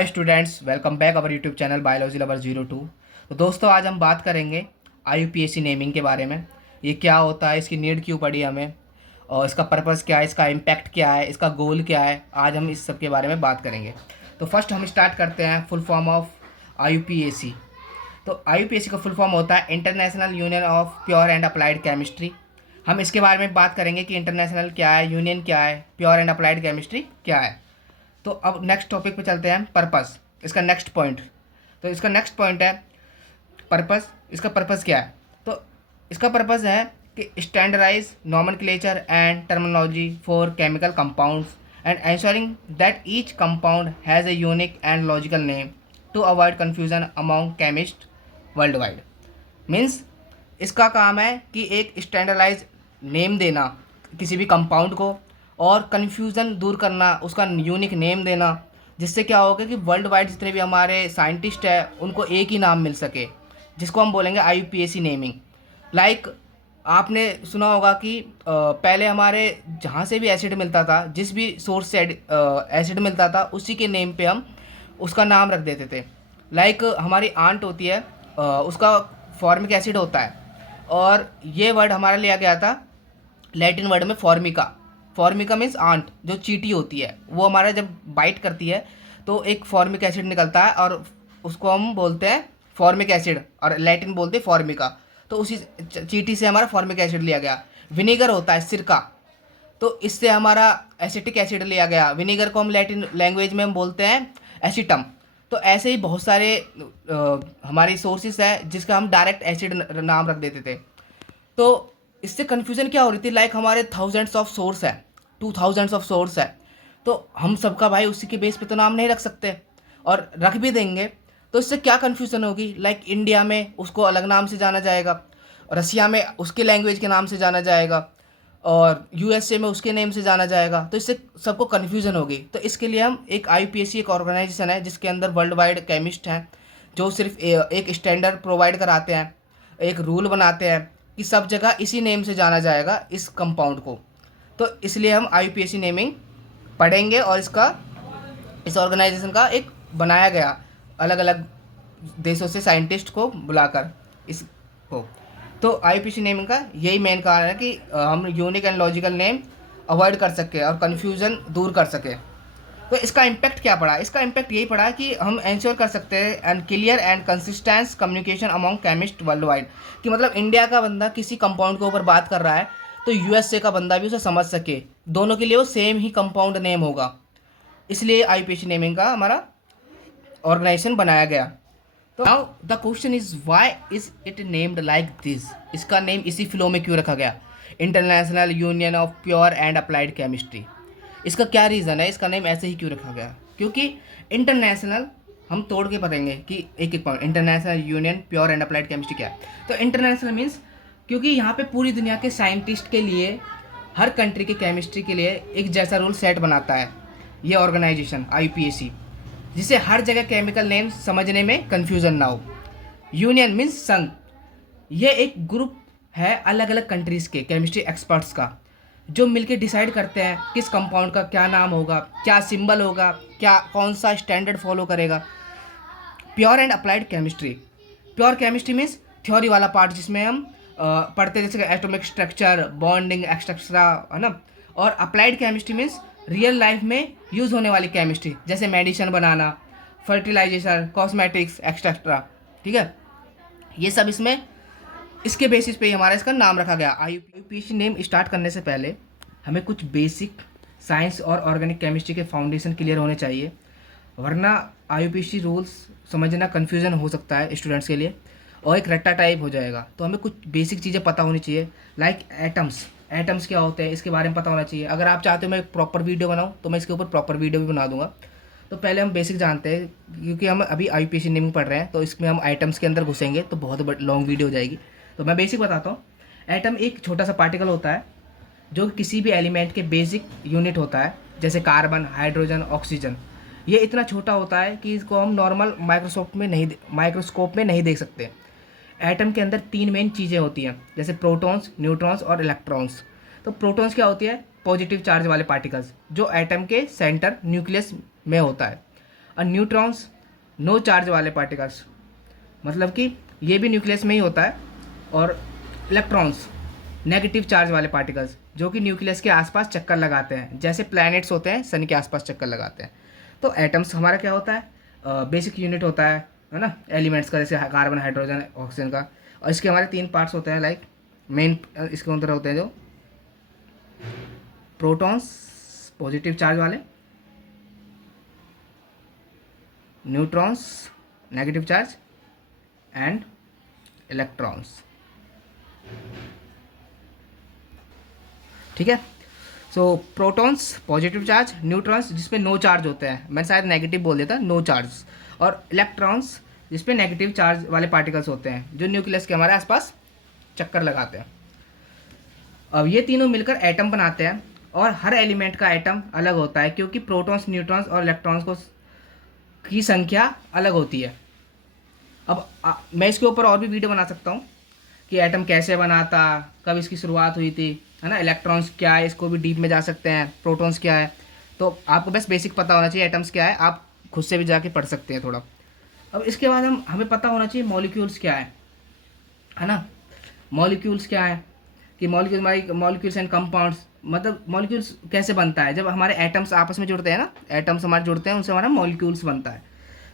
Hi students, welcome back our YouTube channel biology lover 02। तो दोस्तों, आज हम बात करेंगे आईयूपीएसी नेमिंग के बारे में। ये क्या होता है, इसकी नीड क्यों पड़ी हमें, और इसका पर्पस क्या है, इसका इम्पैक्ट क्या है, इसका गोल क्या है। आज हम इस सब के बारे में बात करेंगे। तो फर्स्ट हम स्टार्ट करते हैं फुल फॉर्म ऑफ आईयूपीएसी। तो आईयूपीएसी का फुल फॉर्म होता है international union of pure and applied chemistry. हम इसके बारे में बात करेंगे कि इंटरनेशनल क्या है, यूनियन क्या है, प्योर एंड अप्लाइड केमिस्ट्री क्या है। तो अब नेक्स्ट टॉपिक पे चलते हैं, पर्पस, इसका नेक्स्ट पॉइंट। तो इसका नेक्स्ट पॉइंट है पर्पस। इसका पर्पस क्या है? तो इसका पर्पस है कि standardise nomenclature and terminology for chemical compounds and ensuring that each compound has a unique and logical name to avoid confusion among chemist worldwide. मीन्स इसका काम है कि एक स्टैंडर्डाइज नेम देना किसी भी कंपाउंड को, और कन्फ्यूज़न दूर करना, उसका यूनिक नेम देना, जिससे क्या होगा कि वर्ल्ड वाइड जितने भी हमारे साइंटिस्ट हैं उनको एक ही नाम मिल सके, जिसको हम बोलेंगे आईयूपीएसी नेमिंग। लाइक आपने सुना होगा कि पहले हमारे जहाँ से भी एसिड मिलता था, जिस भी सोर्स से एसिड मिलता था, उसी के नेम पे हम उसका नाम रख देते थे। लाइक हमारी आंट होती है, उसका फॉर्मिक एसिड होता है, और ये वर्ड हमारा लिया गया था लैटिन वर्ड में फॉर्मिका। फॉर्मिका मीन्स आंट, जो चींटी होती है वो हमारा जब बाइट करती है तो एक फॉर्मिक एसिड निकलता है, और उसको हम बोलते हैं फॉर्मिक एसिड, और लैटिन बोलते हैं फॉर्मिका। तो उसी चींटी से हमारा फॉर्मिक एसिड लिया गया। विनेगर होता है सिरका, तो इससे हमारा एसिटिक एसिड लिया गया। विनेगर को हम लैटिन लैंग्वेज में हम बोलते हैं एसिटम। तो ऐसे ही बहुत सारे हमारी सोर्सेस है जिसका हम डायरेक्ट एसिड नाम रख देते थे। तो इससे कन्फ्यूज़न क्या हो रही थी, लाइक हमारे थाउजेंड्स ऑफ सोर्स है, 2000 ऑफ सोर्स है, तो हम सबका भाई उसी के बेस पे तो नाम नहीं रख सकते, और रख भी देंगे तो इससे क्या कन्फ्यूज़न होगी। लाइक इंडिया में उसको अलग नाम से जाना जाएगा, रसिया में उसके लैंग्वेज के नाम से जाना जाएगा, और यूएसए में उसके नेम से जाना जाएगा, तो इससे सबको कन्फ्यूज़न होगी। तो इसके लिए हम एक आईयूपीएसी एक ऑर्गेनाइजेशन है जिसके अंदर वर्ल्ड वाइड केमिस्ट हैं, जो सिर्फ एक स्टैंडर्ड प्रोवाइड कराते हैं, एक रूल बनाते हैं कि सब जगह इसी नेम से जाना जाएगा इस कंपाउंड को। तो इसलिए हम आईयूपीएसी नेमिंग पढ़ेंगे, और इसका इस ऑर्गेनाइजेशन का एक बनाया गया अलग अलग देशों से साइंटिस्ट को बुलाकर इसको। तो आईयूपीएसी नेमिंग का यही मेन कारण है कि हम unique and logical name avoid कर सकें और कन्फ्यूज़न दूर कर सकें। तो इसका इम्पैक्ट क्या पड़ा? इसका इम्पैक्ट यही पड़ा कि हम इंश्योर कर सकते हैं and clear and consistence communication among chemist worldwide. कि मतलब इंडिया का बंदा किसी कंपाउंड के ऊपर बात कर रहा है तो यूएसए का बंदा भी उसे समझ सके, दोनों के लिए वो सेम ही कंपाउंड नेम होगा। इसलिए आईयूपीएसी नेमिंग का हमारा ऑर्गेनाइजेशन बनाया गया। तो now the question is why is it named like this? इसका नेम इसी फ्लो में क्यों रखा गया, international union of pure and applied chemistry? इसका क्या रीज़न है, इसका नेम ऐसे ही क्यों रखा गया? क्योंकि इंटरनेशनल हम तोड़ के पढ़ेंगे कि एक एक point, international union pure and applied chemistry क्या है। तो इंटरनेशनल मीन्स क्योंकि यहाँ पे पूरी दुनिया के साइंटिस्ट के लिए, हर कंट्री के केमिस्ट्री के लिए एक जैसा रूल सेट बनाता है ये ऑर्गेनाइजेशन आईयूपीएसी, जिससे हर जगह केमिकल नेम समझने में कन्फ्यूज़न ना हो। यूनियन मीन्स संघ, ये एक ग्रुप है अलग अलग कंट्रीज़ के केमिस्ट्री एक्सपर्ट्स का, जो मिलके डिसाइड करते हैं किस कंपाउंड का क्या नाम होगा, क्या सिंबल होगा, क्या कौन सा स्टैंडर्ड फॉलो करेगा। Pure and applied chemistry, pure chemistry means theory वाला पार्ट जिसमें हम पढ़ते हैं, जैसे एटॉमिक स्ट्रक्चर, बॉन्डिंग एक्सेट्रा, है ना। और applied chemistry means real life में यूज़ होने वाली केमिस्ट्री, जैसे मेडिसिन बनाना, फर्टिलाइजेशन, कॉस्मेटिक्स एक्सेट्रा। ठीक है, ये सब इसमें इसके बेसिस पे ही हमारा इसका नाम रखा गया। आईयूपीएसी नेम स्टार्ट करने से पहले हमें कुछ बेसिक साइंस और ऑर्गेनिक केमिस्ट्री के फाउंडेशन क्लियर होने चाहिए, वरना आईयूपीएसी रूल्स समझना कन्फ्यूज़न हो सकता है स्टूडेंट्स के लिए, और एक रट्टा टाइप हो जाएगा। तो हमें कुछ बेसिक चीज़ें पता होनी चाहिए, लाइक एटम्स क्या होते हैं इसके बारे में पता होना चाहिए। अगर आप चाहते हो मैं एक प्रॉपर वीडियो बनाऊँ तो मैं इसके ऊपर प्रॉपर वीडियो भी बना दूंगा। तो पहले हम बेसिक जानते हैं, क्योंकि हम अभी आईयूपीएसी नेमिंग पढ़ रहे हैं, तो इसमें हम आइटम्स के अंदर घुसेंगे तो बहुत लॉन्ग वीडियो हो जाएगी। तो मैं बेसिक बताता हूँ। एटम एक छोटा सा पार्टिकल होता है जो किसी भी एलिमेंट के बेसिक यूनिट होता है, जैसे कार्बन, हाइड्रोजन, ऑक्सीजन। ये इतना छोटा होता है कि इसको हम नॉर्मल माइक्रोस्कोप में नहीं देख सकते। एटम के अंदर तीन मेन चीज़ें होती हैं, जैसे प्रोटॉन्स, न्यूट्रॉन्स और इलेक्ट्रॉन्स। तो प्रोटॉन्स क्या होती है? पॉजिटिव चार्ज वाले पार्टिकल्स, जो एटम के सेंटर न्यूक्लियस में होता है। और न्यूट्रॉन्स नो चार्ज वाले पार्टिकल्स, मतलब कि ये भी न्यूक्लियस में ही होता है। और इलेक्ट्रॉन्स नेगेटिव चार्ज वाले पार्टिकल्स जो कि न्यूक्लियस के आसपास चक्कर लगाते हैं, जैसे प्लैनेट्स होते हैं सन के आसपास चक्कर लगाते हैं। तो एटम्स हमारा क्या होता है, बेसिक यूनिट होता है ना, एलिमेंट्स का, जैसे कार्बन, हाइड्रोजन, ऑक्सीजन का। और इसके हमारे 3 पार्ट्स होते हैं, लाइक मेन इसके अंदर होते हैं जो प्रोटॉन्स पॉजिटिव चार्ज वाले, neutrons negative charge, and electrons. ठीक है। सो प्रोटॉन्स पॉजिटिव चार्ज, न्यूट्रॉन्स जिसपे नो चार्ज होते हैं, मैंने शायद नेगेटिव बोल दिया था, नो चार्ज, और इलेक्ट्रॉन्स जिसपे नेगेटिव चार्ज वाले पार्टिकल्स होते हैं जो न्यूक्लियस के हमारे आसपास चक्कर लगाते हैं। अब ये तीनों मिलकर एटम बनाते हैं, और हर एलिमेंट का एटम अलग होता है क्योंकि प्रोटॉन्स, न्यूट्रॉन्स और इलेक्ट्रॉन्स को की संख्या अलग होती है। अब मैं इसके ऊपर और भी वीडियो बना सकता हूँ कि एटम कैसे बना था, कब इसकी शुरुआत हुई थी, है ना, इलेक्ट्रॉन्स क्या है, इसको भी डीप में जा सकते हैं, प्रोटॉन्स क्या है। तो आपको बस बेसिक पता होना चाहिए एटम्स क्या है, आप खुद से भी जाके पढ़ सकते हैं थोड़ा। अब इसके बाद हमें पता होना चाहिए मॉलिक्यूल्स क्या है ना, मॉलिक्यूल्स क्या है, कि मॉलिक्यूल्स हमारी मॉलिक्यूल्स एंड कंपाउंड्स, मतलब मॉलिक्यूल्स कैसे बनता है, जब हमारे एटम्स आपस में जुड़ते हैं ना, एटम्स हमारे जुड़ते हैं, उनसे हमारा मॉलिक्यूल्स बनता है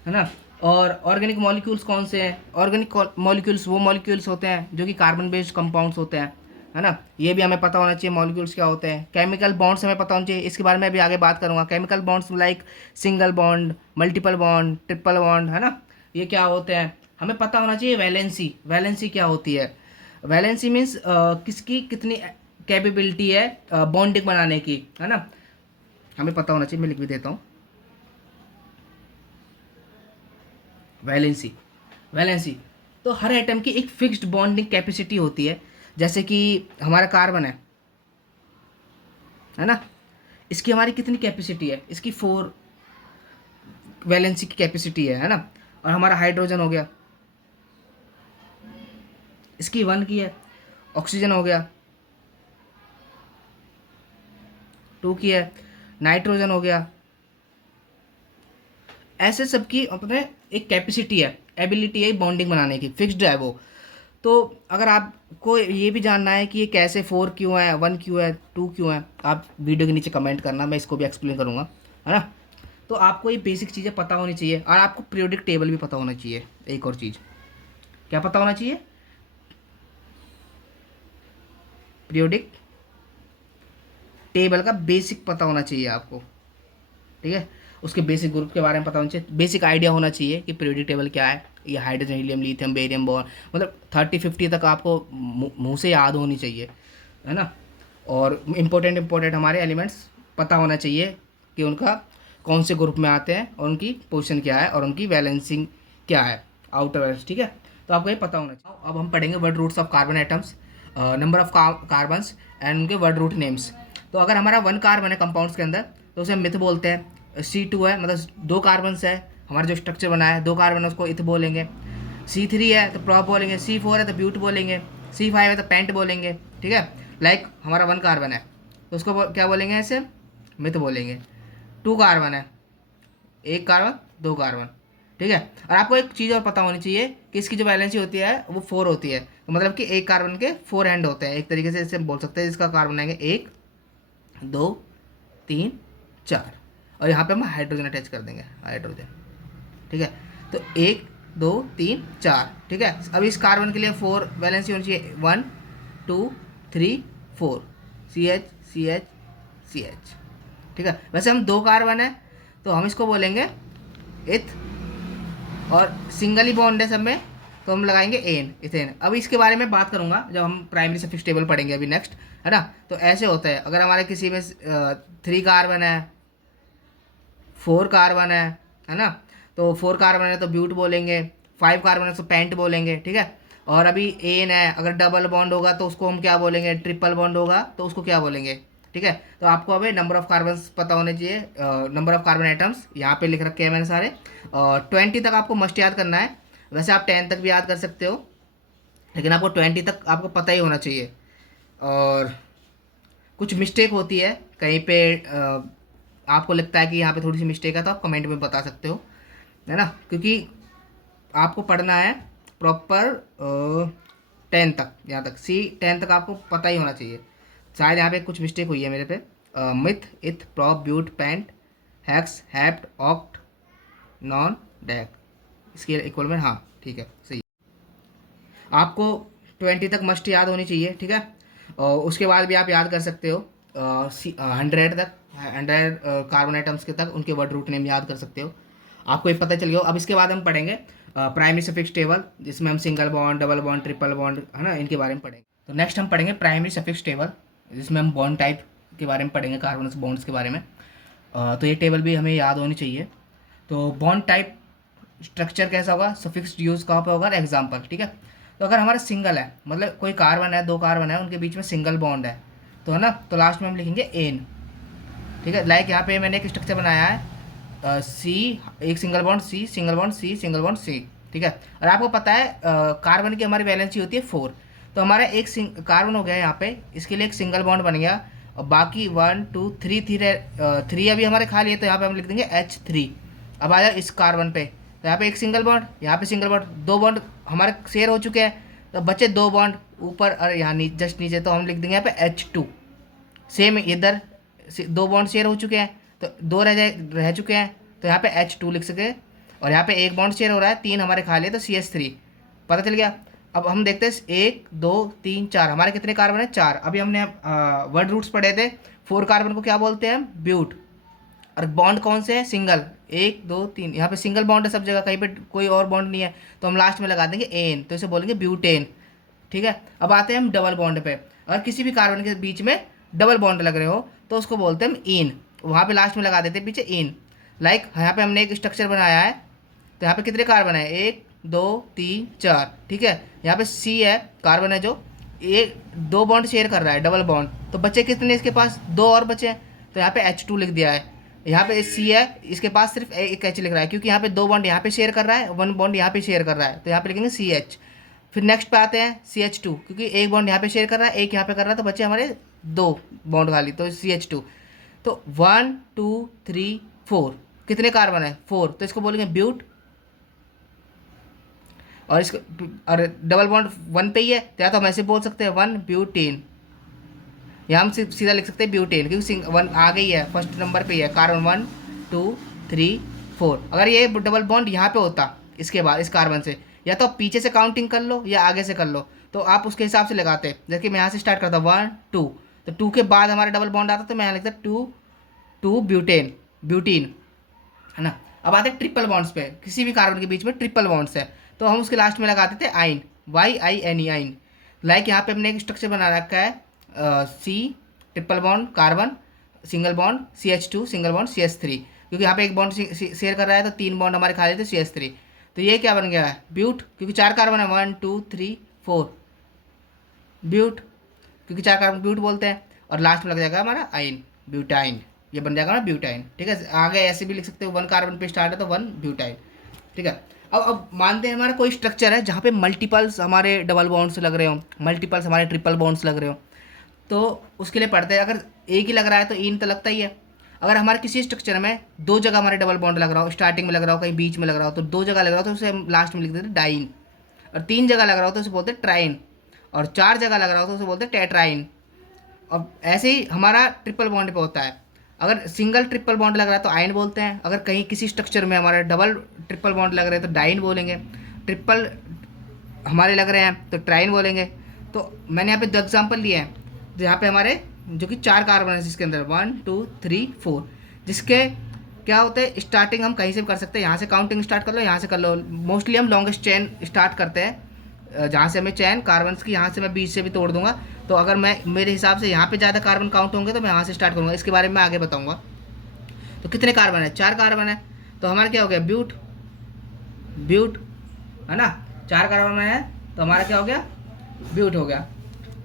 ना। और ऑर्गेनिक मॉलिक्यूल्स कौन से हैं, ऑर्गेनिक मॉलिक्यूल्स वो मॉलिक्यूल्स होते हैं जो कि कार्बन बेस्ड कंपाउंड्स होते हैं, है ना, ये भी हमें पता होना चाहिए मॉलिक्यूल्स क्या होते हैं। केमिकल बॉन्ड्स हमें पता होना चाहिए, इसके बारे में अभी आगे बात करूँगा। Chemical bonds like single bond, multiple bond, triple bond, है ना, ये क्या होते हैं, हमें पता होना चाहिए। वैलेंसी, वैलेंसी क्या होती है, वैलेंसी मीन्स किसकी कितनी कैपेबिलिटी है बॉन्डिंग बनाने की, है ना, हमें पता होना चाहिए। मैं लिख भी देता हूँ वैलेंसी। वैलेंसी तो हर एटम की एक फिक्स्ड बॉन्डिंग कैपेसिटी होती है, जैसे कि हमारा कार्बन है ना, इसकी हमारी कितनी कैपेसिटी है, इसकी 4 वैलेंसी की कैपेसिटी है ना। और हमारा हाइड्रोजन हो गया, इसकी 1 की है। ऑक्सीजन हो गया 2 की है। नाइट्रोजन हो गया। ऐसे सबकी अपने एक कैपेसिटी है, एबिलिटी है बॉन्डिंग बनाने की, फिक्स्ड है वो। तो अगर आपको ये भी जानना है कि ये कैसे 4 क्यों है, 1 क्यों है, 2 क्यों है, आप वीडियो के नीचे कमेंट करना, मैं इसको भी एक्सप्लेन करूँगा, है ना। तो आपको ये बेसिक चीज़ें पता होनी चाहिए, और आपको पीरियोडिक टेबल भी पता होना चाहिए। एक और चीज़ क्या पता होना चाहिए, पीरियोडिक टेबल का बेसिक पता होना चाहिए आपको, ठीक है। उसके बेसिक ग्रुप के बारे में पता होना चाहिए, बेसिक आइडिया होना चाहिए कि पीरियोडिक टेबल क्या है, ये hydrogen, helium, lithium, barium, boron, मतलब 30-50 तक आपको मुंह से याद होनी चाहिए, है ना। और इम्पोर्टेंट हमारे एलिमेंट्स पता होना चाहिए कि उनका कौन से ग्रुप में आते हैं, और उनकी पोजीशन क्या है, और उनकी बैलेंसिंग क्या है, आउटर वैलेंस, ठीक है। तो आपको ये पता होना चाहिए। अब हम पढ़ेंगे word roots of carbon atoms, number of carbons and उनके वर्ड रूट नेम्स। तो अगर हमारा 1 कार्बन है कंपाउंड्स के अंदर, तो उसे मिथ बोलते हैं। C2 है, मतलब 2 कार्बन्स है, हमारा जो स्ट्रक्चर बना है 2 कार्बन है, उसको इथ बोलेंगे। C3 है तो प्रॉप बोलेंगे। C4 है तो ब्यूट बोलेंगे। C5 है तो पेंट बोलेंगे, ठीक है। लाइक हमारा 1 कार्बन है तो उसको क्या बोलेंगे, ऐसे मिथ बोलेंगे। 2 कार्बन है, 1 कार्बन 2 कार्बन, ठीक है। और आपको एक चीज़ और पता होनी चाहिए कि इसकी जो वैलेंसी होती है वो 4 होती है, तो मतलब कि 1 कार्बन के 4 एंड होते हैं, एक तरीके से इसे बोल सकते हैं। इसका कार्बन आएंगे 1 2 3 4, और यहाँ पे हम हाइड्रोजन अटैच कर देंगे, हाइड्रोजन, ठीक है। तो 1 2 3 4, ठीक है। अब इस कार्बन के लिए 4 वैलेंसी होनी चाहिए, 1 2 3 4, CH CH CH, ठीक है। वैसे हम 2 कार्बन है तो हम इसको बोलेंगे इथ, और सिंगल ही बॉन्ड है सब में तो हम लगाएंगे एन, इथेन। अब इसके बारे में बात करूंगा जब हम प्राइमरी सफिक्स टेबल पढ़ेंगे अभी नेक्स्ट, है ना। तो ऐसे होता है, अगर हमारे किसी में 3 कार्बन है, 4 कार्बन है ना, तो 4 कार्बन है तो ब्यूट बोलेंगे, 5 कार्बन है तो पेंट बोलेंगे, ठीक है। और अभी एन है, अगर डबल बॉन्ड होगा तो उसको हम क्या बोलेंगे, ट्रिपल बॉन्ड होगा तो उसको क्या बोलेंगे, ठीक है। तो आपको अभी नंबर ऑफ कार्बन पता होने चाहिए, नंबर ऑफ कार्बन एटम्स यहाँ पे लिख रखे हैं मैंने सारे, और 20 तक आपको मस्ट याद करना है। वैसे आप 10 तक भी याद कर सकते हो, लेकिन आपको 20 तक आपको पता ही होना चाहिए। और कुछ मिस्टेक होती है कहीं पे, आपको लगता है कि यहाँ पे थोड़ी सी मिस्टेक है तो आप कमेंट में बता सकते हो, है ना, क्योंकि आपको पढ़ना है प्रॉपर 10 तक, यहाँ तक C10 तक आपको पता ही होना चाहिए। शायद यहाँ पे कुछ मिस्टेक हुई है मेरे पे। Meth, eth, prop, but, pent, hex, hept, oct, non, dec, इसके इक्वल में, हाँ ठीक है सही। आपको 20 तक मस्ट याद होनी चाहिए, ठीक है। और उसके बाद भी आप याद कर सकते हो 100 तक, 100 कार्बन आइटम्स के तक उनके वर्ड रूट नेम याद कर सकते हो, आपको ये पता चल गया। अब इसके बाद हम पढ़ेंगे प्राइमरी सफिक्स टेबल, जिसमें हम single bond, double bond, triple bond, है ना, इनके बारे में पढ़ेंगे। तो नेक्स्ट हम पढ़ेंगे प्राइमरी सफिक्स टेबल, जिसमें हम बॉन्ड टाइप के बारे में पढ़ेंगे, कार्बन बॉन्ड्स के बारे में। तो ये टेबल भी हमें याद होनी चाहिए। तो बॉन्ड टाइप स्ट्रक्चर कैसा होगा, सफिक्स यूज कहाँ पे होगा, एग्जाम्पल, ठीक है। तो अगर हमारा सिंगल है, मतलब कोई कार्बन है, 2 कार्बन है, उनके बीच में सिंगल बॉन्ड है, तो है ना, तो लास्ट में हम लिखेंगे एन, ठीक है। लाइक यहाँ पे मैंने एक स्ट्रक्चर बनाया है सी, एक single bond C, single bond C, single bond C, ठीक है। और आपको पता है कार्बन की हमारी वैलेंसी होती है 4, तो हमारा एक कार्बन हो गया यहाँ पे, इसके लिए एक सिंगल बॉन्ड बन गया, और बाकी 1 2 3 3 अभी हमारे खाली है, तो यहाँ पे हम लिख देंगे H3। अब आ जाए इस कार्बन पे, तो यहाँ पे एक सिंगल बॉन्ड, यहाँ पे सिंगल बॉन्ड, 2 बॉन्ड हमारे शेयर हो चुके हैं, तो बचे 2 बॉन्ड ऊपर और यहाँ जस्ट नीचे, तो हम लिख देंगे यहाँ पे H2। सेम इधर 2 बॉन्ड शेयर हो चुके हैं, तो 2 रह चुके हैं, तो यहाँ पे H2 लिख सके, और यहाँ पे एक बॉन्ड शेयर हो रहा है, 3 हमारे खाली है, तो CH3 पता चल गया। अब हम देखते हैं 1 2 3 4 हमारे कितने कार्बन है, 4। अभी हमने वर्ड रूट्स पढ़े थे, 4 कार्बन को क्या बोलते हैं, ब्यूट। और बॉन्ड कौन से है, सिंगल, 1 2 3, यहाँ पे सिंगल बॉन्ड है सब जगह, कहीं पे कोई और बॉन्ड नहीं है, तो हम लास्ट में लगा देंगे एन, तो इसे बोलेंगे ब्यूटेन, ठीक है। अब आते हैं हम डबल बॉन्ड पे, अगर किसी भी कार्बन के बीच में डबल बॉन्ड लग रहे हो तो उसको बोलते हैं हम इन, वहाँ पे लास्ट में लगा देते हैं पीछे इन। लाइक यहाँ पे हमने एक स्ट्रक्चर बनाया है, तो यहाँ पे कितने कार्बन है, 1 2 3 4, ठीक है। यहाँ पे सी है, कार्बन है जो एक 2 बॉन्ड शेयर कर रहा है, डबल बॉन्ड, तो बचे कितने इसके पास, 2 और बचे हैं, तो यहाँ पे H2 लिख दिया है। यहाँ पे सी है, इसके पास सिर्फ एक H लिख रहा है, क्योंकि यहाँ पे 2 बॉन्ड यहाँ पे शेयर कर रहा है, 1 बॉन्ड यहाँ पे शेयर कर रहा है, तो यहाँ पे लिखेंगे CH। फिर नेक्स्ट पे आते हैं CH2, क्योंकि एक बॉन्ड यहाँ पे शेयर कर रहा है, एक यहाँ पे कर रहा है, तो बचे हमारे 2 बॉन्ड खाली, तो CH2। तो 1 2 3 4 कितने कार्बन है, 4, तो इसको बोलेंगे ब्यूट। और इसको और डबल बॉन्ड 1 पे ही है, तो या तो हम ऐसे बोल सकते हैं 1 ब्यूटेन, या हम सीधा लिख सकते हैं ब्यूटेन, क्योंकि 1 आ गई है, फर्स्ट नंबर पे ही है कार्बन, 1 2 3 4। अगर ये डबल बॉन्ड यहाँ पे होता इसके बाद इस कार्बन से, या तो आप पीछे से काउंटिंग कर लो या आगे से कर लो, तो आप उसके हिसाब से लगाते। जैसे मैं यहाँ से स्टार्ट करता 1 2, तो 2 के बाद हमारा डबल बॉन्ड आता, तो मैं यहाँ लिखता 2 ब्यूटेन, ब्यूटीन, है ना। अब आते हैं ट्रिपल बॉन्ड्स पे, किसी भी कार्बन के बीच में ट्रिपल बॉन्ड्स है, तो हम उसके लास्ट में लगाते थे आइन, YINE, आइन। लाइक यहाँ पे हमने एक स्ट्रक्चर बना रखा है C triple bond carbon, single bond CH2, single bond CH3, क्योंकि यहाँ पे एक बॉन्ड शेयर कर रहा है, तो 3 बॉन्ड हमारे खाली थे CH3, तो ये क्या बन गया है, ब्यूट, क्योंकि 4 कार्बन है, 1 2 3 4 ब्यूट, क्योंकि 4 कार्बन ब्यूट बोलते हैं, और लास्ट में लग जाएगा हमारा आइन, ब्यूटाइन, ये बन जाएगा ना ब्यूटाइन, ठीक है। आगे ऐसे भी लिख सकते हो, 1 कार्बन पे स्टार्ट है तो 1 ब्यूटाइन, ठीक है। अब मानते हैं हमारा कोई स्ट्रक्चर है जहाँ पे मल्टीपल्स हमारे डबल बॉन्ड्स लग रहे हो, मल्टीपल्स हमारे ट्रिपल बॉन्ड्स लग रहे हो, तो उसके लिए पढ़ते हैं। अगर एक ही लग रहा है तो इन तो लगता ही है। अगर हमारे किसी स्ट्रक्चर में 2 जगह हमारे डबल बॉन्ड लग रहा हो, स्टार्टिंग में लग रहा हो, कहीं बीच में लग रहा हो, तो 2 जगह लग रहा हो तो उसे हम लास्ट में लिख देते हैं डाइन, और 3 जगह लग रहा हो तो उसे बोलते हैं ट्राइन, और 4 जगह लग रहा हो तो उसे बोलते हैं टेट्राइन। अब ऐसे ही हमारा ट्रिपल बॉन्ड पे होता है, अगर सिंगल ट्रिपल बॉन्ड लग रहा है तो आइन बोलते हैं, अगर कहीं किसी स्ट्रक्चर में हमारे डबल ट्रिपल बॉन्ड लग रहे हैं तो डाइन बोलेंगे, ट्रिपल हमारे लग रहे हैं तो ट्राइन बोलेंगे। तो मैंने यहाँ पे 2 एग्जाम्पल लिए हैं, यहाँ पे हमारे जो कि 4 कार्बन है, जिसके अंदर 1 2 3 4, जिसके क्या होते हैं, स्टार्टिंग हम कहीं से भी कर सकते हैं, यहाँ से काउंटिंग स्टार्ट कर लो, यहाँ से कर लो। मोस्टली हम लॉन्गेस्ट चेन स्टार्ट करते हैं, जहाँ से हमें चैन कार्बन्स की, यहाँ से मैं बीच से भी तोड़ दूंगा, तो अगर मैं मेरे हिसाब से यहाँ पे ज़्यादा कार्बन काउंट होंगे तो मैं यहाँ से स्टार्ट करूँगा, इसके बारे में मैं आगे बताऊँगा। तो कितने कार्बन है, 4 कार्बन है, तो हमारा क्या हो गया, ब्यूट, ब्यूट, है ना, 4 कार्बन है तो हमारा क्या हो गया, ब्यूट हो गया।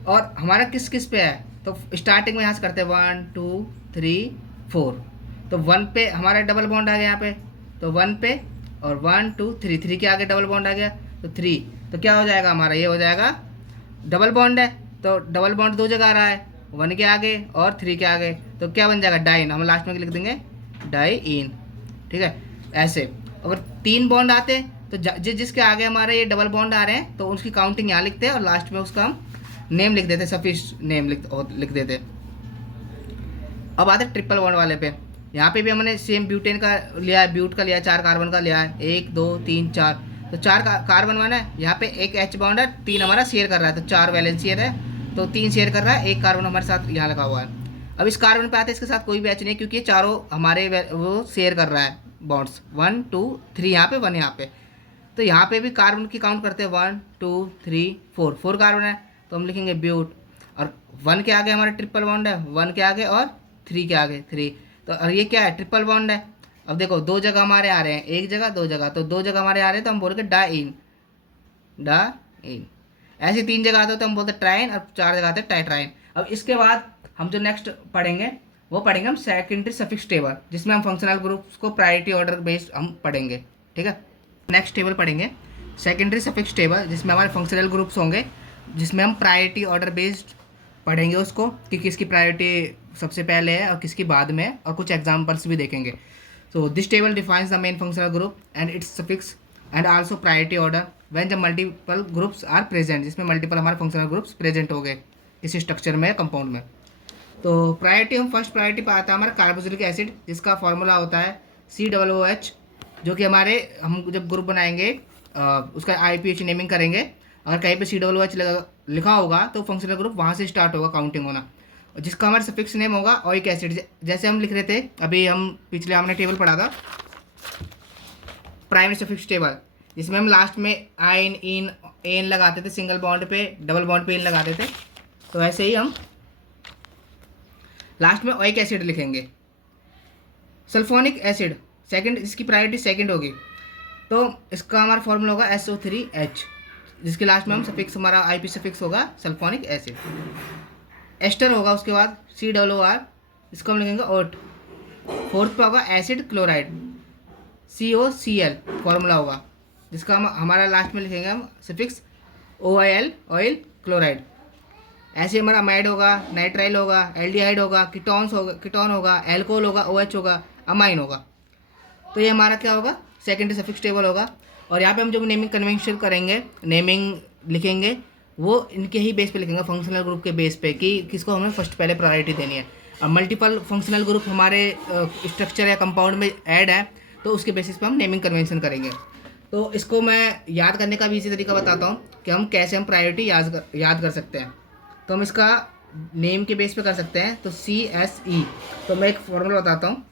और हमारा किस किस पे है, तो स्टार्टिंग में यहाँ से करते हैं 1 2 3 4, तो 1 पे हमारा डबल बॉन्ड आ गया यहाँ पे, तो 1 पे, और 1 2 3 के आगे डबल बॉन्ड आ गया, तो 3, तो क्या हो जाएगा हमारा, ये हो जाएगा डबल बॉन्ड है, तो डबल बॉन्ड 2 जगह आ रहा है, 1 के आगे और 3 के आगे, तो क्या बन जाएगा, डाइन, हम लास्ट में लिख देंगे डाइईन। ठीक है, ऐसे अगर 3 बॉन्ड आते तो जिसके आगे हमारे ये डबल बॉन्ड आ रहे हैं तो उसकी काउंटिंग यहाँ लिखते हैं और लास्ट में उसका हम नेम लिख देते, सफिक्स नेम लिख देते। अब आते ट्रिपल बॉन्ड वाले पे। यहाँ पे भी हमने सेम ब्यूटेन का लिया है, ब्यूट का लिया है, 4 कार्बन का लिया है, 1 2 3 4। तो 4 कार्बन बना है, यहाँ पे एक H बॉन्ड है, 3 हमारा शेयर कर रहा है, तो 4 वैलेंस शेयर है, तो 3 शेयर कर रहा है, 1 कार्बन हमारे साथ यहाँ लगा हुआ है। अब इस कार्बन पे आते हैं, इसके साथ कोई भी H नहीं, क्योंकि ये चारों हमारे वो शेयर कर रहा है बॉन्ड्स, 1 2 3 यहाँ पे, 1 यहाँ पे। तो यहाँ पे भी कार्बन की काउंट करते हैं, 1 2 3 4 कार्बन है, तो हम लिखेंगे ब्यूट। और 1 के आगे हमारा ट्रिपल बॉन्ड है, 1 के आगे और 3 के आगे 3। तो और ये क्या है, ट्रिपल बॉन्ड है। अब देखो 2 जगह हमारे आ रहे हैं, 1 जगह 2 जगह, तो 2 जगह हमारे आ रहे हैं तो हम बोलेंगे डाइईन, डाइईन। ऐसे 3 जगह आते हो तो हम बोलते ट्राइन, और 4 जगह आते हैं टाइट्राइन। अब इसके बाद हम जो नेक्स्ट पढ़ेंगे वो पढ़ेंगे हम सेकेंडरी सफिक्स टेबल, जिसमें हम फंक्शनल ग्रुप्स को प्रायोरिटी ऑर्डर बेस्ड हम पढ़ेंगे। ठीक है, नेक्स्ट टेबल पढ़ेंगे सेकेंडरी सफिक्स टेबल, जिसमें हमारे फंक्शनल ग्रुप्स होंगे, जिसमें हम प्रायोरिटी ऑर्डर बेस्ड पढ़ेंगे उसको, कि किसकी प्रायोरिटी सबसे पहले है और किसकी बाद में है, और कुछ एग्जांपल्स भी देखेंगे। So this table defines the main functional group and its suffix and also priority order when the multiple groups are present, जिसमें मल्टीपल हमारे फंक्शनल ग्रुप्स प्रेजेंट हो गए किसी स्ट्रक्चर में, कंपाउंड में। तो प्रायोरिटी हम फर्स्ट प्रायोरिटी पर आता है हमारा कार्बोक्सिलिक एसिड, जिसका फॉर्मूला होता है COOH, जो कि हमारे हम जब ग्रुप बनाएंगे उसका IUPAC नेमिंग करेंगे, और कहीं पे COOH लिखा होगा तो फंक्शनल ग्रुप वहाँ से स्टार्ट होगा काउंटिंग होना, जिसका हमारा सफिक्स नेम होगा ओइक एसिड। जैसे हम लिख रहे थे अभी, हम पिछले हमने टेबल पढ़ा था प्राइमरी सफिक्स टेबल, जिसमें हम लास्ट में आइन इन एन लगाते थे, सिंगल बॉन्ड पे डबल बॉन्ड पे इन लगाते थे। तो ऐसे ही हम लास्ट में ओइक एसिड लिखेंगे। सल्फोनिक एसिड सेकंड, इसकी प्रायोरिटी सेकंड होगी, तो इसका हमारा फॉर्मूला होगा SO3H, जिसके लास्ट में हम सफिक्स हमारा IP सफिक्स होगा सल्फोनिक एसिड। एस्टर होगा उसके बाद COOR, इसको हम लिखेंगे ओट। फोर्थ पे होगा एसिड क्लोराइड, COCl फॉर्मूला होगा, जिसका हम हमारा लास्ट में लिखेंगे हम सफिक्स OIL, ऑयल क्लोराइड। ऐसे हमारा अमाइड होगा, नाइट्राइल होगा, एल्डिहाइड होगा, कीटोन होगा, एल्कोहल होगा, OH होगा, अमाइन होगा। तो ये हमारा क्या होगा, सेकेंडरी सफिक्स टेबल होगा। और यहाँ पे हम जब नेमिंग कन्वेंशन करेंगे, नेमिंग लिखेंगे, वो इनके ही बेस पे लिखेंगे, फंक्शनल ग्रुप के बेस पे, कि किसको हमें फर्स्ट पहले प्रायोरिटी देनी है। और मल्टीपल फंक्शनल ग्रुप हमारे स्ट्रक्चर या कंपाउंड में ऐड है, तो उसके बेसिस पे हम नेमिंग कन्वेंशन करेंगे। तो इसको मैं याद करने का भी इसी तरीका बताता हूँ कि हम कैसे हम प्रायोरिटी याद कर सकते हैं। तो हम इसका नेम के बेस पे कर सकते हैं, तो CSE। तो मैं एक फॉर्मूला बताता हूँ,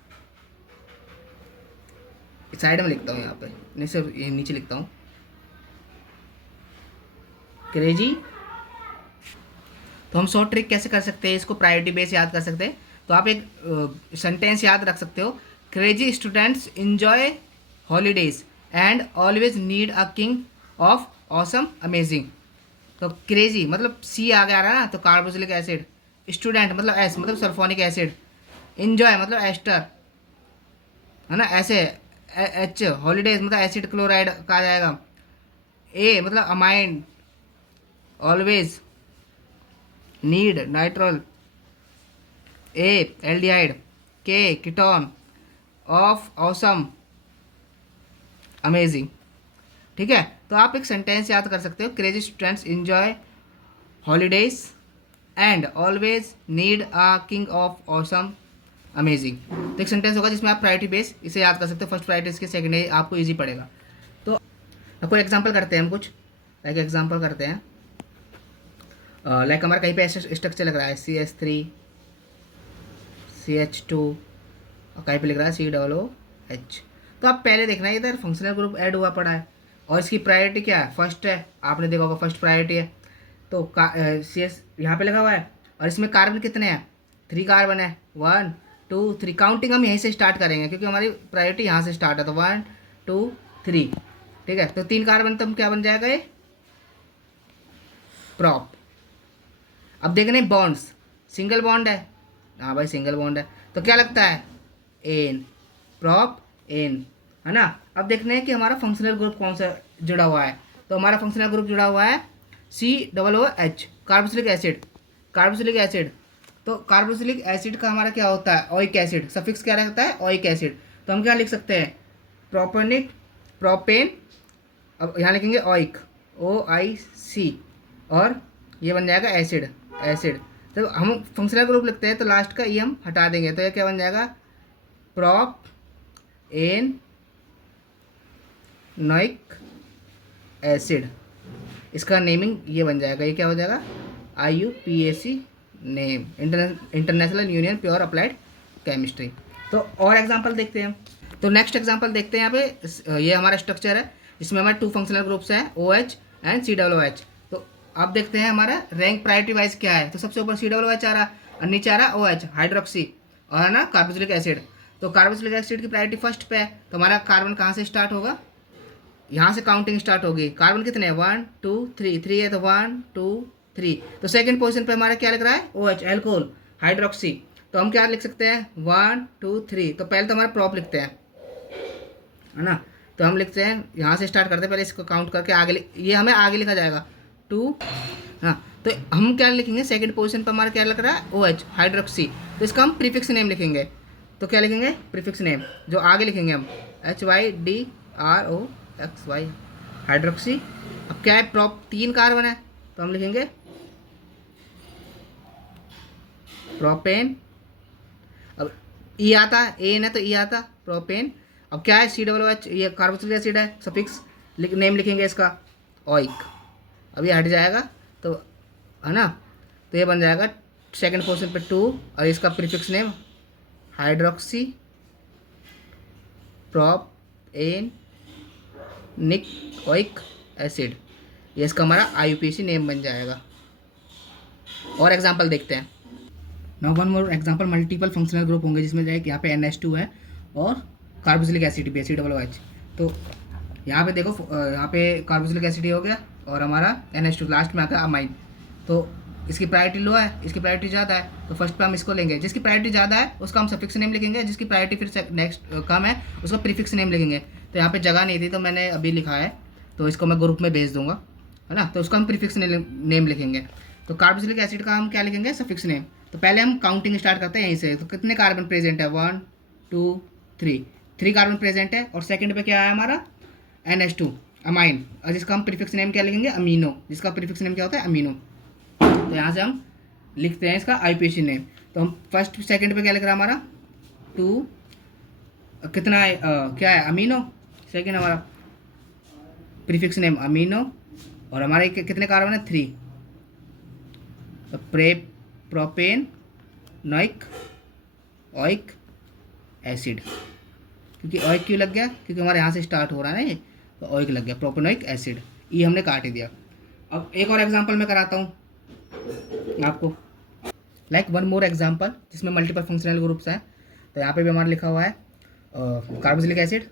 साइड में लिखता हूँ, यहाँ पे नहीं सिर्फ ये नीचे लिखता हूँ, क्रेजी। तो हम शॉर्ट ट्रिक कैसे कर सकते हैं, इसको प्रायोरिटी बेस याद कर सकते हैं। तो आप एक सेंटेंस याद रख सकते हो, crazy students enjoy holidays and always need a king of awesome amazing. तो क्रेजी मतलब C आगे आ रहा है ना, तो कार्बोक्सिलिक एसिड, स्टूडेंट मतलब S मतलब सल्फोनिक एसिड, एंजॉय मतलब एस्टर है ना, ऐसे H हॉलीडेज मतलब एसिड क्लोराइड का आ जाएगा, A मतलब amide, always, need nitrile, A aldehyde, K ketone, of awesome amazing. ठीक है, तो आप एक सेंटेंस याद कर सकते हो, crazy students enjoy holidays and always need a king of awesome amazing. तो एक सेंटेंस होगा जिसमें आप प्रायोरिटी बेस इसे याद कर सकते हो, फर्स्ट प्रायोरिटी इसके, सेकेंडरी आपको इजी पड़ेगा। तो कोई एग्जांपल करते हैं हम, कुछ लाइक एग्जांपल करते हैं, लाइक हमारा कहीं पे ऐसा स्ट्रक्चर लग रहा है CH3 CH2, और कहीं पे लिख रहा है COOH। तो आप पहले देखना, इधर फंक्शनल ग्रुप ऐड हुआ पड़ा है और इसकी प्रायोरिटी क्या है, फर्स्ट है, आपने देखा होगा फर्स्ट प्रायोरिटी है। तो CS यहाँ पे लगा हुआ है, और इसमें कार्बन कितने हैं, 3 कार्बन है, 1 2 3। काउंटिंग हम यहीं से स्टार्ट करेंगे क्योंकि हमारी प्रायोरिटी यहाँ से स्टार्ट है, तो 1 2 3। ठीक है, तो 3 कार्बन तो क्या बन जाएगा, ये प्रॉप। अब देखने बॉन्ड्स, सिंगल बॉन्ड है, हाँ भाई सिंगल बॉन्ड है, तो क्या लगता है एन, प्रॉप एन, है ना। अब देखने हैं कि हमारा फंक्शनल ग्रुप कौन सा जुड़ा हुआ है, तो हमारा फंक्शनल ग्रुप जुड़ा हुआ है COOH, carboxylic acid. Carboxylic acid तो कार्बोक्सिलिक एसिड का हमारा क्या होता है, ओइक एसिड, सफिक्स क्या रहता है, ओइक एसिड। तो हम क्या लिख सकते हैं, प्रोपेनिक, प्रोपेन, अब यहाँ लिखेंगे ओइक, OIC, और ये बन जाएगा एसिड, एसिड। तो हम फंक्शनल ग्रुप लिखते हैं तो लास्ट का ई हम हटा देंगे, तो ये क्या बन जाएगा, प्रोप एन नोइक एसिड। इसका नेमिंग ये बन जाएगा, ये क्या हो जाएगा, IUPAC name, international union pure applied chemistry. तो और एग्जांपल देखते हैं। तो नेक्स्ट एग्जांपल देखते हैं। यहाँ पे ये हमारा स्ट्रक्चर है, इसमें हमारे 2 फंक्शनल ग्रुप्स हैं, OH एंड COOH। तो आप देखते हैं हमारा रैंक प्रायोरिटी वाइज क्या है। तो सबसे ऊपर COOH आ रहा और नीचे आ रहा OH, हाइड्रोक्सी, और है ना कार्बोक्सिलिक एसिड। तो कार्बोक्सिलिक एसिड की प्रायोरिटी फर्स्ट पे है, तो हमारा कार्बन कहाँ से स्टार्ट होगा, यहाँ से काउंटिंग स्टार्ट होगी। कार्बन कितने हैं, 1 2 3, 3 है तो 1 2 3। तो सेकंड पोजीशन पे हमारा क्या लिख रहा है, OH, एल्कोहल, हाइड्रोक्सी। तो हम क्या लिख सकते हैं, 1 2 3। तो पहले तो हमारा प्रॉप लिखते हैं, है ना। तो हम लिखते हैं, यहाँ से स्टार्ट करते हैं, पहले इसको काउंट करके आगे ये हमें आगे लिखा जाएगा 2, हाँ। तो हम क्या लिखेंगे, सेकंड पोजीशन पर हमारा क्या लग रहा है, OH, हाइड्रोक्सी। तो इसका हम प्रीफिक्स नेम लिखेंगे। तो क्या लिखेंगे, प्रीफिक्स नेम, जो आगे लिखेंगे हम HYDROXY, हाइड्रोक्सी। अब क्या है, प्रॉप 3 कार्बन है, तो हम लिखेंगे प्रोपेन। अब ई आता है, एन है तो ई आता, प्रोपेन। अब क्या है, COOH, ये कार्बोक्सिलिक एसिड है, सफिक्स नेम लिखेंगे इसका ओइक। अब ये हट जाएगा तो, है ना। तो ये बन जाएगा सेकंड पोजीशन पे 2, और इसका प्रीफिक्स नेम हाइड्रोक्सी प्रोपेन निक ओइक एसिड। ये इसका हमारा IUPAC नेम बन जाएगा। और एग्जांपल देखते हैं। Now one more example, multiple functional group होंगे जिसमें जाए कि यहाँ पे NH2 है और कार्बोक्सिलिक एसिड भी है, COOH। तो यहाँ पे देखो, यहाँ पे कार्बोक्सिलिक एसिड हो गया और हमारा NH2 लास्ट में आता है अमाइन। तो इसकी प्रायोरिटी लो है, इसकी प्रायोरिटी ज़्यादा है, तो फर्स्ट पे हम इसको लेंगे। जिसकी प्रायोरिटी ज़्यादा है उसका हम सफिक्स नेम लिखेंगे, जिसकी प्रायोरिटी फिर नेक्स्ट कम है उसका प्रीफिक्स नेम लिखेंगे। तो यहाँ पे जगह नहीं थी तो मैंने अभी लिखा है, तो इसको मैं ग्रुप में भेज दूंगा, है ना। तो उसका हम प्रीफिक्स नेम लिखेंगे। तो कार्बोक्सिलिक एसिड का हम क्या लिखेंगे, सफिक्स नेम। तो पहले हम काउंटिंग स्टार्ट करते हैं यहीं से। तो कितने कार्बन प्रेजेंट है, 1 2 3, 3 कार्बन प्रेजेंट है। और सेकंड पे क्या है हमारा, NH2 अमाइन, और जिसका हम प्रीफिक्स नेम क्या लिखेंगे, अमीनो, जिसका प्रीफिक्स नेम क्या होता है, अमीनो। तो यहाँ से हम लिखते हैं इसका IUPAC नेम। तो हम फर्स्ट सेकंड पे क्या लिख रहा है हमारा 2, कितना है, क्या है, अमीनो। सेकंड हमारा प्रीफिक्स नेम अमीनो, और हमारे कितने कार्बन है, 3। तो प्रोपेन नोइक ओइक एसिड। क्योंकि ओइक क्यों लग गया, क्योंकि हमारे यहाँ से स्टार्ट हो रहा है ना ये, तो ओइक लग गया, प्रोपेनोइक एसिड। ई हमने काट ही दिया। अब एक और एग्जांपल मैं कराता हूँ आपको, लाइक वन मोर एग्जांपल जिसमें मल्टीपल फंक्शनल ग्रुप्स हैं। तो यहाँ पे भी हमारा लिखा हुआ है कार्बोक्सिलिक एसिड,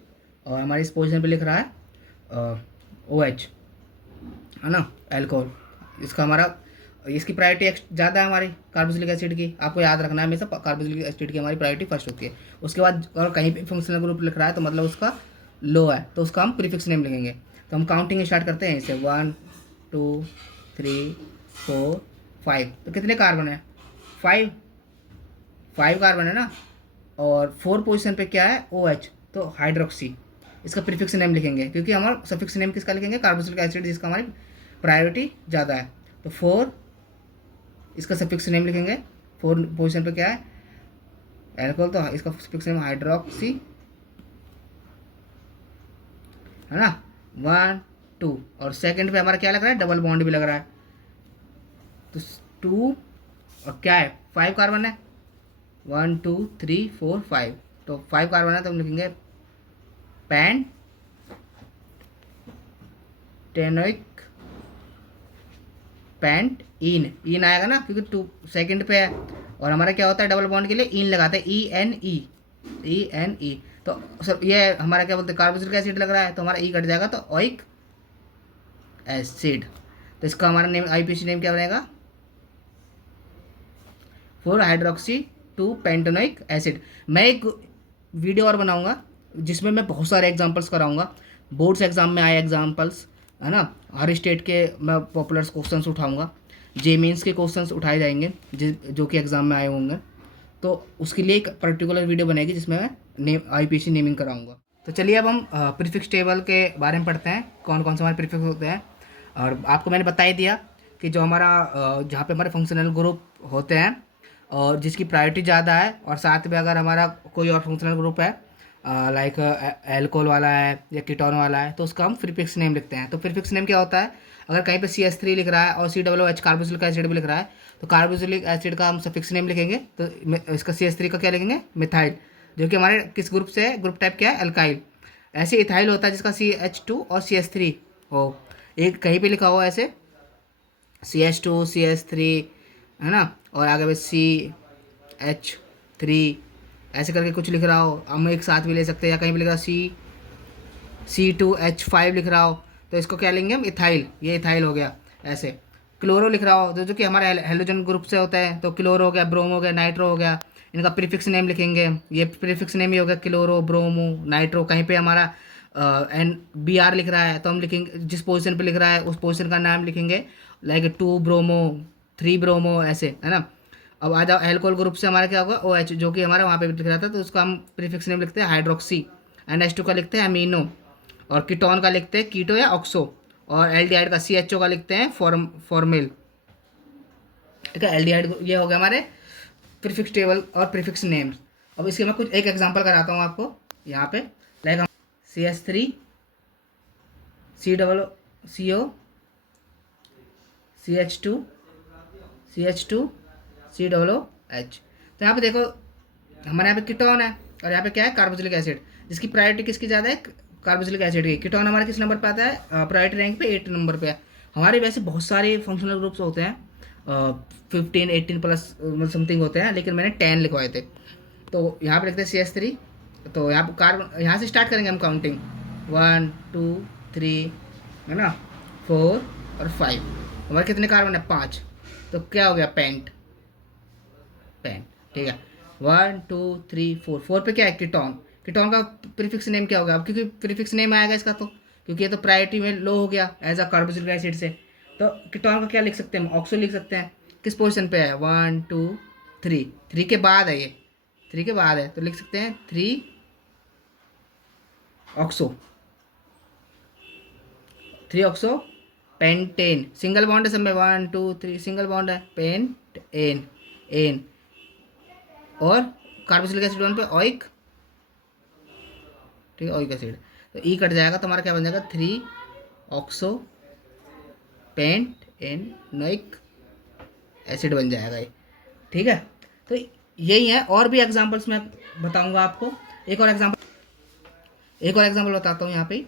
और हमारे इस पोजीशन पे लिख रहा है OH, है ना, एल्कोहल। इसका हमारा, इसकी प्रायोरिटी ज़्यादा है हमारी कार्बोक्सिलिक एसिड की। आपको याद रखना है हमेशा, कार्बोक्सिलिक एसिड की हमारी प्रायोरिटी फर्स्ट होती है। उसके बाद और कहीं पे फंक्शनल ग्रुप लिख रहा है तो मतलब उसका लो है, तो उसका हम प्रीफिक्स नेम लिखेंगे। तो हम काउंटिंग स्टार्ट करते हैं इसे, 1 2 3 4 5। तो कितने कार्बन है, 5 कार्बन है ना। और 4 पोजीशन पे क्या है, OH, तो हाइड्रोक्सी। इसका प्रीफिक्स नेम लिखेंगे, क्योंकि हमारा सफिक्स नेम किसका लिखेंगे, कार्बोक्सिलिक एसिड, जिसका हमारी प्रायोरिटी ज़्यादा है। तो 4, इसका सफिक्स नेम लिखेंगे। 4 पोजीशन पे क्या है, एल्कोहल, तो इसका सफिक्स नेम हाइड्रोक्सी, है ना, 1 2। और सेकंड पे हमारा क्या लग रहा है, डबल बॉन्ड भी लग रहा है। तो 2, और क्या है, 5 कार्बन है, 1 2 3 4 5। तो 5 कार्बन है, तो हम लिखेंगे पेंटेनोइक, पेंट इन आएगा ना, क्योंकि 2 सेकंड पे है। और हमारा क्या होता है, डबल बॉन्ड के लिए इन लगाते हैं, ENE। तो सर ये हमारा क्या बोलते हैं, कार्बोक्सिलिक एसिड लग रहा है, तो हमारा ई कट जाएगा, तो ओइक एसिड। तो इसका हमारा नेम, IUPAC नेम क्या बनेगा, 4 हाइड्रोक्सी 2 पेंटेनोइक एसिड। मैं एक वीडियो और बनाऊंगा जिसमें मैं बहुत सारे एग्जांपल्स कराऊंगा, बोर्ड्स एग्जाम में आए एग्जांपल्स, है ना। हर स्टेट के मैं पॉपुलर क्वेश्चंस उठाऊंगा, जे मीन्स के क्वेश्चंस उठाए जाएंगे जो कि एग्ज़ाम में आए होंगे। तो उसके लिए एक पर्टिकुलर वीडियो बनेगी जिसमें मैं आईपीएससी नेमिंग कराऊंगा। तो चलिए अब हम प्रीफिक्स टेबल के बारे में पढ़ते हैं, कौन कौन से हमारे प्रीफिक्स होते हैं। और आपको मैंने बता ही दिया कि जो हमारा जहाँ पे हमारे फंक्शनल ग्रुप होते हैं और जिसकी प्रायोरिटी ज़्यादा है, और साथ में अगर हमारा कोई और फंक्शनल ग्रुप है लाइक एल्कोहल वाला है या कीटोन वाला है, तो उसका हम प्रीफिक्स नेम लिखते हैं। तो प्रीफिक्स नेम क्या होता है, अगर कहीं पे CH3 लिख रहा है और COOH कार्बोक्सिलिक एसिड भी लिख रहा है, तो कार्बोक्सिलिक एसिड का हम सफिक्स नेम लिखेंगे, तो इसका CH3 का क्या लिखेंगे, मिथाइल, जो कि हमारे किस ग्रुप से है, ग्रुप टाइप क्या है, अल्काइल। ऐसे इथाइल होता है जिसका CH2 और CH3 हो, एक कहीं पे लिखा हो ऐसे CH2 CH3, है ना, और आगे में CH3 ऐसे करके कुछ लिख रहा हो, हम एक साथ भी ले सकते हैं, या कहीं भी लिख रहा C2H5 लिख रहा हो, तो इसको क्या लेंगे हम, इथाइल, ये इथाइल हो गया। ऐसे क्लोरो लिख रहा हो जो कि हमारे हेलोजन ग्रुप से होता है, तो क्लोरो हो गया, ब्रोमो हो गया, नाइट्रो हो गया, इनका प्रीफिक्स नेम लिखेंगे। ये प्रीफिक्स नेम ही हो गया, क्लोरो, ब्रोमो, नाइट्रो। कहीं पे हमारा NBr लिख रहा है तो हम लिखेंगे, जिस पोजीशन पे लिख रहा है उस पोजीशन का नाम लिखेंगे, लाइक 2 ब्रोमो, 3 ब्रोमो, ऐसे, है ना। अब आ जाओ एल्कोहल ग्रुप से हमारा क्या होगा, OH, जो कि हमारा वहाँ पे लिख रहा था, तो उसका हम प्रीफिक्स नेम लिखते हैं हाइड्रोक्सी। NH2 का लिखते हैं अमीनो, और कीटोन का लिखते हैं कीटो या ऑक्सो, और एल्डिहाइड का CHO का लिखते हैं फॉर्मिल। ठीक है, एल्डिहाइड ये हो गया हमारे प्रीफिक्स टेबल और प्रीफिक्स नेम्स। अब इसके मैं कुछ एक एग्जांपल कराता हूँ आपको यहाँ पे, लाइक हम CH3 CO CH2 CH2 COOH। तो यहाँ पे देखो हमारे यहाँ पे कीटोन है और यहाँ पे क्या है, कार्बोक्सिलिक एसिड, जिसकी प्रायोरिटी किसकी ज़्यादा है, कार्बोक्सिलिक एसिड की। कीटोन हमारे किस नंबर पे आता है, प्रायोरिटी रैंक पे 8 नंबर पे है। हमारे वैसे बहुत सारे फंक्शनल ग्रुप्स होते हैं, 15 18 प्लस समथिंग होते हैं, लेकिन मैंने 10 लिखवाए थे। तो यहाँ पे लिखते हैं CH3, तो यहाँ पे कार्बन, यहाँ से स्टार्ट करेंगे हम काउंटिंग, 1 2 3, है ना, 4 और 5। हमारे कितने कार्बन है, 5। तो क्या हो गया, पेंट, पेन, ठीक है। 1 2 3 4, 4 पे क्या है, कीटोन। कीटोन का प्रीफिक्स नेम क्या होगा, अब क्योंकि प्रीफिक्स नेम आएगा इसका, तो क्योंकि ये तो प्रायोरिटी में लो हो गया एज अ कार्बोक्सिलिक एसिड से, तो कीटोन का क्या लिख सकते हैं हम, ऑक्सो लिख सकते हैं। किस पोजीशन पे है, 1 2 3, 3 के बाद है, ये 3 के बाद है, तो लिख सकते हैं 3 oxo, 3 oxo pentane. Single bond है सब में, 1 2 3 सिंगल बॉन्ड है, पेंट एन, एन, और कार्बोक्सिलिक एसिड वन पे ऑइक, ठीक है, ऑइक एसिड, तो ई कट जाएगा तो हमारा क्या बन जाएगा, 3 ऑक्सो पेंट एन नोइक एसिड बन जाएगा ये, ठीक है। तो यही है, और भी एग्जांपल्स मैं बताऊंगा आपको। एक और एग्जांपल बताता हूँ यहाँ पे,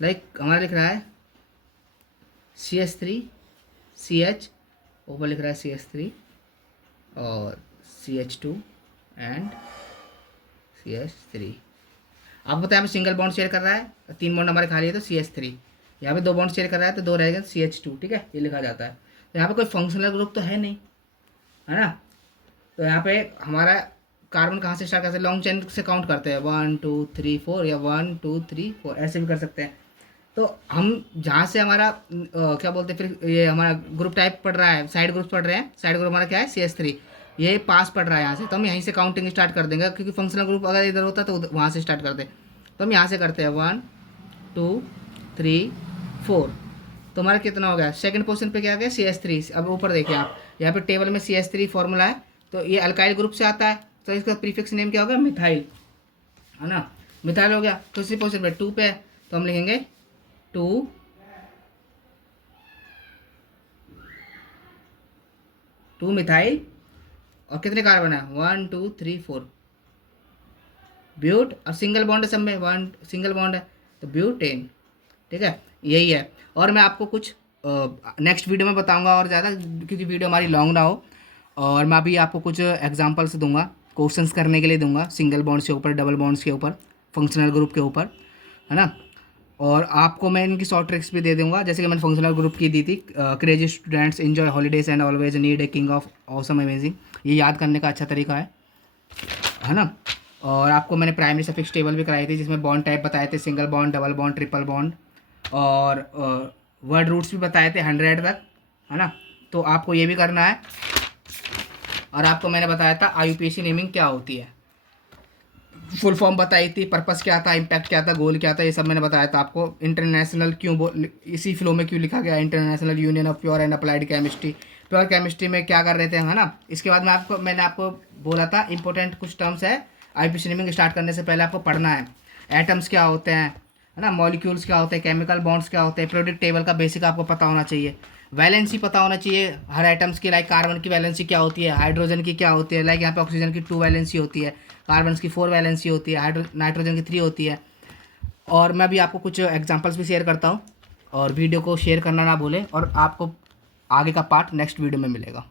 लाइक हमारा लिख रहा है CH3 CH, ऊपर लिख रहा है CH3 और CH2 एंड CH3। आप बताएं, हमें सिंगल बॉन्ड शेयर कर रहा है, 3 बॉन्ड हमारे खाली है, तो CH3। यहाँ पे 2 बॉन्ड शेयर कर रहा है तो 2 रहेगा, CH2, ठीक है, ये लिखा जाता है। तो यहाँ पे कोई फंक्शनल ग्रुप तो है नहीं, है ना। तो यहाँ पे हमारा कार्बन कहाँ से स्टार्ट करते हैं, लॉन्ग चेन से काउंट करते हैं, 1 2 3 4, या 1 2 3 4 ऐसे भी कर सकते हैं। तो हम जहाँ से हमारा क्या बोलते हैं, फिर ये हमारा ग्रुप टाइप पढ़ रहा है, साइड ग्रुप पढ़ रहे हैं, साइड ग्रुप हमारा क्या है, CH3, ये पास पढ़ रहा है यहाँ से, तो हम यहीं से काउंटिंग स्टार्ट कर देंगे, क्योंकि फंक्शनल ग्रुप अगर इधर होता तो वहाँ से स्टार्ट करते। तो हम यहाँ से करते हैं 1 2 3 4। तो हमारा कितना हो गया, सेकंड पोजीशन पे क्या आ गया, CH3। अब ऊपर देखिए आप, यहाँ पे टेबल में CH3 फॉर्मूला है, तो ये अल्काइल ग्रुप से आता है, तो इसका प्रीफिक्स नेम क्या होगा, मिथाइल, है ना, मिथाइल हो गया। तो इसी पोजीशन पे 2 पे है, तो हम लिखेंगे 2 मिथाइल, और कितने कार्बन है, 1 2 3 4 ब्यूट, और सिंगल बॉन्ड है सब में, 1 सिंगल बॉन्ड है, तो ब्यूटेन, ठीक है, यही है। और मैं आपको कुछ नेक्स्ट वीडियो में बताऊंगा और ज़्यादा, क्योंकि वीडियो हमारी लॉन्ग ना हो, और मैं अभी आपको कुछ एग्जांपल्स दूंगा, क्वेश्चंस करने के लिए दूंगा, सिंगल बॉन्ड्स के ऊपर, डबल बॉन्ड्स के ऊपर, फंक्शनल ग्रुप के ऊपर, है ना। और आपको मैं इनकी शॉर्ट ट्रिक्स भी दे दूंगा, जैसे कि मैंने फंक्शनल ग्रुप की दी थी, crazy students enjoy holidays and always need a king of awesome amazing, ये याद करने का अच्छा तरीका है ना। और आपको मैंने प्राइमरी सफिक्स टेबल भी कराई थी, जिसमें बॉन्ड टाइप बताए थे, single bond, double bond, triple bond, और वर्ड रूट्स भी बताए थे 100 तक, है ना। तो आपको ये भी करना है। और आपको मैंने बताया था IUPAC नेमिंग क्या होती है, फुल फॉर्म बताई थी, पर्पस क्या था, इम्पैक्ट क्या था, गोल क्या था, ये सब मैंने बताया था आपको। इंटरनेशनल इसी फ्लो में क्यों लिखा गया, international union of pure and applied chemistry, pure chemistry में क्या कर रहे थे, है ना। इसके बाद मैंने आपको बोला था इंपॉर्टेंट कुछ टर्म्स है IUPAC नेमिंग स्टार्ट करने से पहले आपको पढ़ना है। एटम्स क्या होते हैं, है ना, मॉलिक्यूल्स क्या होते हैं, केमिकल बॉन्ड्स क्या होते हैं, पीरियोडिक टेबल का बेसिक आपको पता होना चाहिए। वैलेंसी पता होना चाहिए हर एटम्स की, लाइक कार्बन की वैलेंसी क्या होती है, हाइड्रोजन की क्या होती है, लाइक यहाँ पे ऑक्सीजन की 2 वैलेंसी होती है, कार्बन की 4 वैलेंसी होती है, नाइट्रोजन की 3 होती है। और मैं भी आपको कुछ एग्जांपल्स भी शेयर करता हूँ। और वीडियो को शेयर करना ना भूलें, और आपको आगे का पार्ट नेक्स्ट वीडियो में मिलेगा।